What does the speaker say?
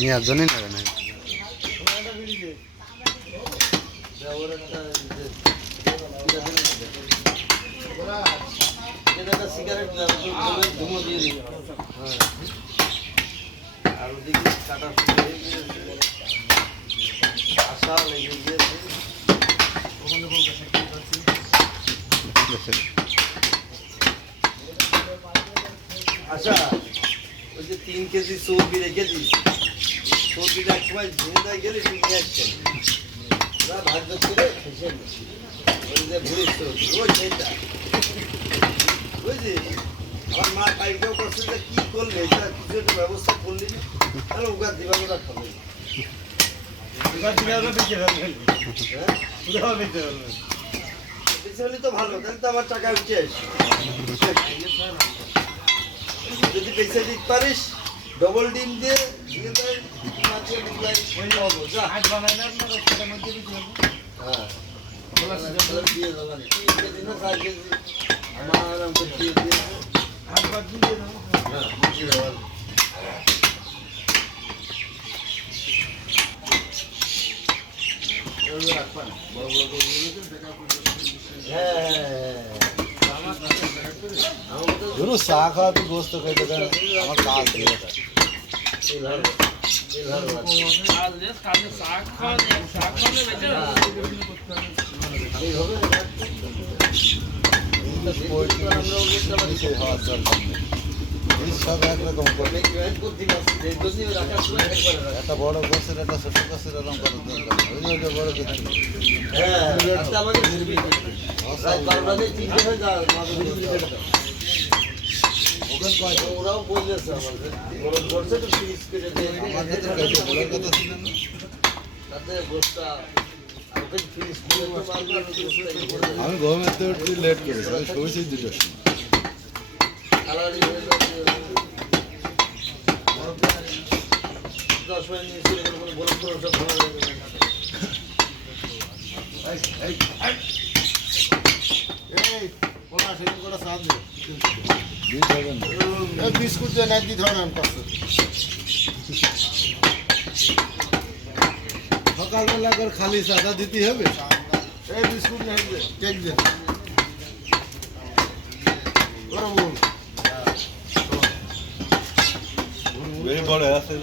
নেওয়ার জন্যই নেবে না সিগারেট ধুমো দিয়ে দিই আর ওদিকে কাটা আশা লেগে গিয়েছে আচ্ছা ওই যে 3 কেজি চর্বি রেখে দিস চর্বিটা এক সময় ঝিঙে দেয় গেলে তুই নিয়ে আসছেন ওরা ভাগ্য করে খেয়েছেন ওই যে ভুড়ি চর্বি ওই সেইটা বুঝলি আমার মা পাইকাও করছে যে কী করলে এটা কিছু একটা ব্যবস্থা করলি না তাহলে ওগার দিবাগোটা খাবে বেঁচে হলে তো ভালো তাহলে তো আমার টাকা উঠে আসে যদি বেঁচে দিতে পারিস ডবল ডিম দিয়ে দিয়ে দেয় মাছের মুগলাই হবো যা হ্যাঁ দিয়ে দেবো 3 কেজি না 4 কেজি আমার আমাকে দিয়ে দিয়ে হাত বাদ দিয়ে দেবো হ্যাঁ বুঝি দেবো ধরো চা খাওয়া তো গোস্ত খাইতে দেন আমার কাজ দিয়ে সব একরকম করে একটা বড় গাছের একটা ছোট গাছের এরকম করার দরকার ওই যে বড় গাছ ওরাও বলতেছে আমি ঘুমাতে উঠতে লেট করেছি আমি শুয়েছি 2টার সময় বিস্কুট দেন এক ধরনের সকালবেলা করে খালি চাঁদা দিতে হবে এই বিস্কুট নেন কেক দেন বেড়ে বড় আছে